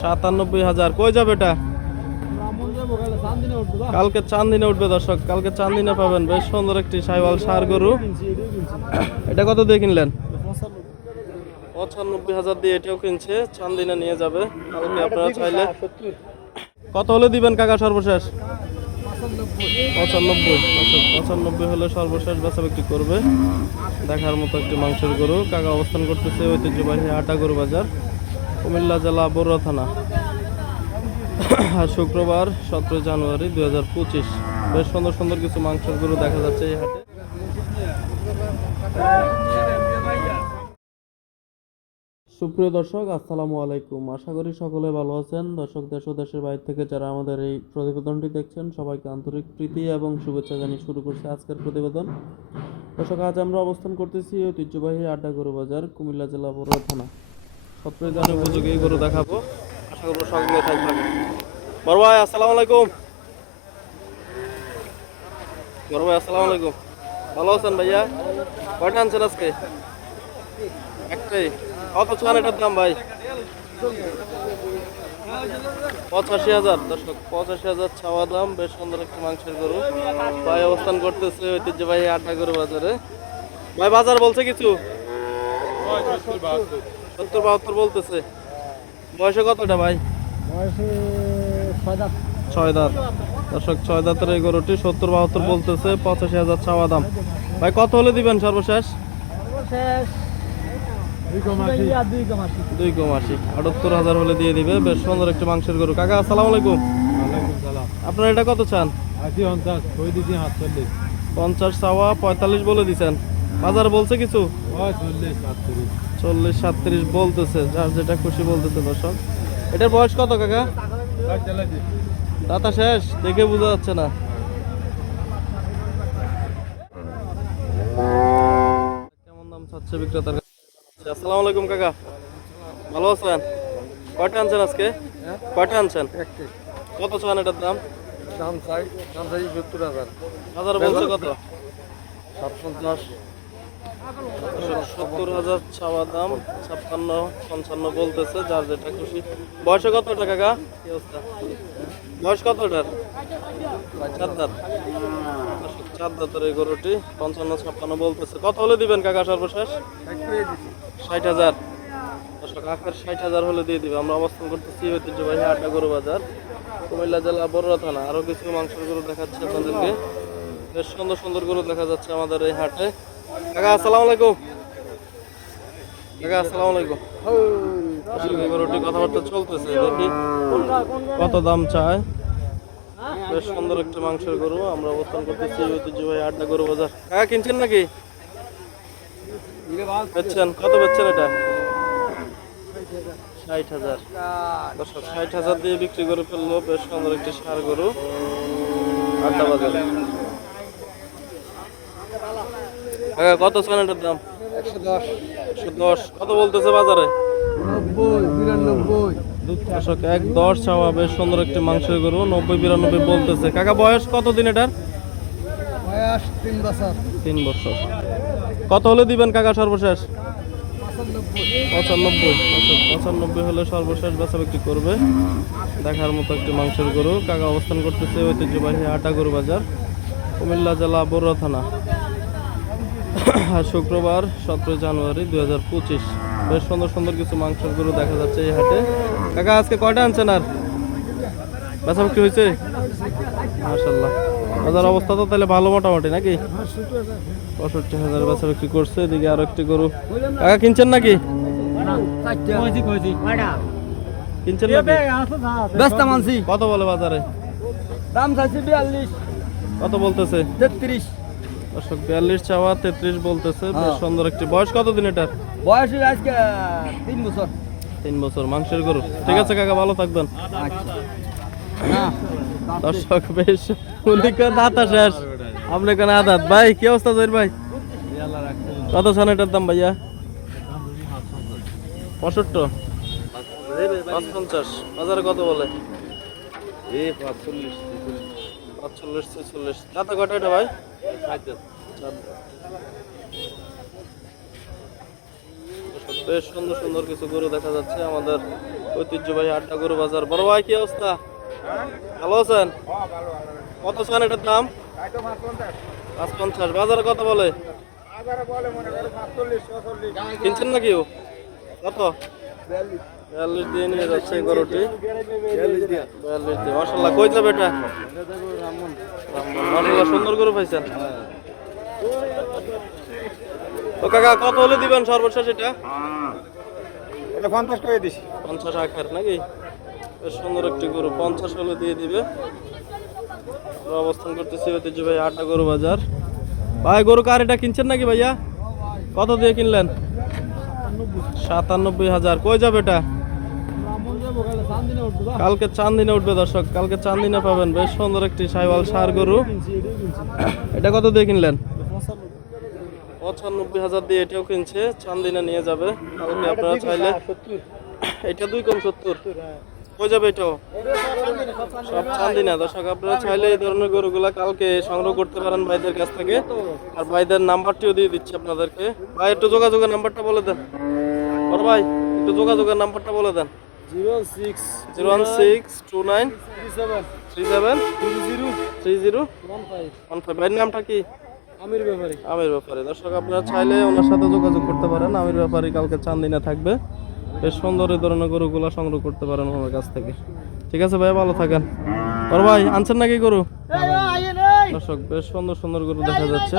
সাতানব্বই হাজার। কই যাবে এটা? কালকে চান্দিনে উঠবে দর্শক, কালকে চান্দিনে পাবেন। বেশ সুন্দর একটি সাইওয়াল সার গরু। এটা কত দিয়ে কিনলেন? পঁচানব্বই হাজার দিয়ে এটাও কিনছে চান্দিনে নিয়ে যাবে। কালকে আপনারা চাইলে কত হলে দিবেন কাকা সর্বশেষ? পঁচানব্বই পঁচানব্বই হলে সর্বশেষ বেচা বিক্রি করবে। দেখার মতো একটি মাংসের গরু। কাকা অবস্থান করতেছে ঐতিহ্যবাহী আটা গরু বাজার। কুমিল্লা জেলা বড়ুয়া থানা। আর শুক্রবার সতেরো জানুয়ারি দুই হাজার পঁচিশ। বেশ সুন্দর সুন্দর কিছু মাংসের গরু দেখা যাচ্ছে এই হাটে। সুপ্রিয় দর্শক, আসসালামু আলাইকুম। আশা করি সকলে ভালো আছেন। দর্শক, দেশ ও দেশের বাইরে থেকে যারা আমাদের এই প্রতিবেদনটি দেখছেন, সবাইকে আন্তরিক প্রীতি এবং শুভেচ্ছা জানিয়ে শুরু করছে আজকের প্রতিবেদন। দর্শক, আজ আমরা অবস্থান করতেছি ঐতিহ্যবাহী আড্ডা গরু বাজার, কুমিল্লা জেলা বড়ুয়া থানা। সতেরো উপযোগী এই গরু দেখাবো। আশা করব সঙ্গে থাকবেন বড় ভাই, আসসালামু আলাইকুম। বড় ভাই, আসসালামু আলাইকুম। ভালো আছেন ভাইয়া? কয়টা আনছেন আজকে? একটাই। কত চান দাম ভাই? পঁচাশি হাজার। দর্শক, পঁচাশি হাজার ছাওয়া দাম। বেশ সুন্দর একটি মাংসের গরু। ভাই অবস্থান করতেছে ঐতিহ্যবাহী আড্ডা গরু বাজারে। ভাই, বাজার বলছে কিছু? সত্তর বাহাত্তর বলতেছে। বয়সে কতটা ভাই? ছয় দাঁত। দর্শক ছয় দাঁতের এই গরুটি সত্তর বাহাত্তর বলতেছে পঁচাশি হাজার ছাওয়া দাম। ভাই কত হলে দিবেন সর্বশেষ? দুই কম আশি। আটাত্তর হাজার হলে দিয়ে দিবে। বেশ সুন্দর একটি মাংসের গরু। কাকা আসসালামু আলাইকুম। আপনার এটা কত চান? পঞ্চাশ। চাওয়া পঁয়তাল্লিশ বলে দিছেন। বাজার বলছে কিছু? চল্লিশ সাতত্রিশ বলতেছে যার যেটা খুশি বলতেছে দর্শক। এটার বয়স কত কাকা? দাতা শেষ দেখে বোঝা যাচ্ছে না। কেমন দাম চাচ্ছে বিক্রেতার আসসালামু আলাইকুম কাকা। ভালো আছেন? কয়টা আনছেন আজকে? কয়টা আনছেন? কত চান এটার দাম? দাম চাই দাম চাই সত্তর হাজার। বাজার বলছে কত? সাত পঞ্চাশ সত্তর হাজার ছাওয়া দাম, ছাপ্পান্ন, পঞ্চান্ন বলতেছে, যার যেটা খুশি। বয়সে কত টাকা কাকা? কি অবস্থা? বয়স কত এটার চার চার দাঁতের এই গরুটি, পঞ্চান্ন, ছাপ্পান্ন বলতেছে। কত হলে দিবেন, কাকা, সর্বশেষ? ষাট হাজার। দর্শক, আখের ষাট হাজার হলে দিয়ে দিবে। আমরা অবস্থান করতেছি ঐতিহ্যবাহী আটা গরু বাজার, কুমিল্লা জেলা বড়ুয়া থানা। আরও কিছু মাংসের গরু দেখাচ্ছে আপনাদেরকে। বেশ সুন্দর সুন্দর গরু দেখা যাচ্ছে আমাদের এই হাটে। কাকা আসসালামু আলাইকুম। কাকা আসসালামু আলাইকুম। আসলে গরুটি কথাবার্তা চলতেছে দেখি কত দাম চায়। বেশ সুন্দর একটা মাংসের গরু আমরা অবস্থান করতেছি ঐতিহ্যবাহী আড্ডা গরু বাজার। কাকা কিনছেন নাকি? বেচছেন কত বেচছেন এটা? ষাট হাজার। দর্শক ষাট হাজার দিয়ে বিক্রি করে ফেলল বেশ সুন্দর একটি সার গরু। আড্ডা বাজারে কাকা, কত চান এটার দাম? একশো দশ। কত বলতেছে বাজারে? দর্শক এক দশ বেশ সুন্দর একটি মাংসের গরু নব্বই বিরানব্বই বলতেছে। কাকা বয়স কত দিন এটার? বয়স তিন বছর। তিন বছর। কত হলে দিবেন কাকা সর্বশেষ? পঁচানব্বই। পঁচানব্বই। হলে সর্বশেষ বেচা বিক্রি করবে। দেখার মতো একটি মাংসের গরু। কাকা অবস্থান করতেছে ঐতিহ্যবাহী আটা গরু বাজার কুমিল্লা জেলা বড়ুয়া থানা। শুক্রবার সতেরো জানুয়ারি দুই হাজার পঁচিশ। বেশ সুন্দর সুন্দর কিছু মাংসের গরু দেখা যাচ্ছে এই হাটে। কাকা আজকে কয়টা আনছেন আর? বেচা বিক্রি হয়েছে? মার্শাল্লাহ বাজার অবস্থা তো তাহলে ভালো মোটামুটি নাকি? পঁয়ষট্টি হাজার বেচা বিক্রি করছে এদিকে আরও একটি গরু। কাকা কিনছেন নাকি? কিনছেন নাকি? ব্যস্ত মানসি কত বলে বাজারে? দাম চাইছি বিয়াল্লিশ। কত বলতেছে? তেত্রিশ। দর্শক বিয়াল্লিশ চাওয়া তেত্রিশ বলতেছে। বেশ হ্যাঁ। সুন্দর একটি বয়স। কত দিন এটার? বয়স আজকে তিন বছর। তিন বছর মাংসের গরু। ঠিক আছে কাকা ভালো থাকবেন। আচ্ছা। দর্শক বেশ উনি দাঁতা শেষ আপনি কেন আদাত? ভাই কি অবস্থা জহির ভাই? কত ছান এটার দাম ভাইয়া? পঁয়ষট্টি। পাঁচ পঞ্চাশ বাজারে কত বলে? পাঁচচল্লিশ। ছেচল্লিশ দাঁতা কটা এটা ভাই। বেশ সুন্দর সুন্দর কিছু গরু দেখা যাচ্ছে আমাদের ঐতিহ্যবাহী আড্ডা গরু বাজার। বড় ভাই কি অবস্থা? ভালো আছেন? কত চান এটার দাম? পাঁচ পঞ্চাশ বাজারে কত বলে? কিনছেন নাকি ও? কত? বিয়াল্লিশ দিয়ে নিয়ে যাচ্ছে গরুটি। বিয়াল্লিশ দিয়ে মাসাল্লাহ কই যাবে এটা মাসাল্লাহ সুন্দর গরু পাইছেন তো কাকা কত হলে দিবেন সর্বশেষ এটা? এটা পঞ্চাশ করে দিছি। পঞ্চাশ আখার নাকি? সুন্দর একটি গরু পঞ্চাশ হলে দিয়ে দিবে। অবস্থান করতেছি ঐতিহ্য ভাই আটটা গরু বাজার। ভাই গরু কার এটা কিনছেন নাকি ভাইয়া? কত দিয়ে কিনলেন? সাতানব্বই হাজার। কই যাবে এটা? কালকে চান্দিনে উঠবে দর্শক কালকে চান্দিনে পাবেন। বেশ সুন্দর একটি সাইওয়াল সার গরু। এটা কত দিয়ে কিনলেন? পঁচানব্বই হাজার দিয়ে এটাও কিনছে চান্দিনা নিয়ে যাবে। কালকে আপনারা চাইলে এটা দুই কম সত্তর। হয়ে যাবে এটাও? সব চান্দিনা দর্শক আপনারা চাইলে এই ধরনের গরুগুলা কালকে সংগ্রহ করতে পারেন ভাইদের কাছ থেকে। আর ভাইদের নাম্বারটিও দিয়ে দিচ্ছি আপনাদেরকে। ভাই একটু যোগাযোগের নাম্বারটা বলে দেন। বড় ভাই একটু যোগাযোগের নাম্বারটা বলে দেন। Zero six zero one six two nine three seven three seven three zero three zero one five one five. ভাইয়ের নামটা কি? আমির ব্যাপারে। আমির ব্যাপারে। দর্শক আপনারা চাইলে ওনার সাথে যোগাযোগ করতে পারেন। আমির ব্যাপারে কালকে চান্দিনা থাকবে। বেশ সুন্দর এই ধরনের গরুগুলো সংগ্রহ করতে পারেন ওনার কাছ থেকে। ঠিক আছে ভাই ভালো থাকেন। আর ভাই আনছেন নাকি গরু? দর্শক বেশ সুন্দর সুন্দর গরু দেখা যাচ্ছে।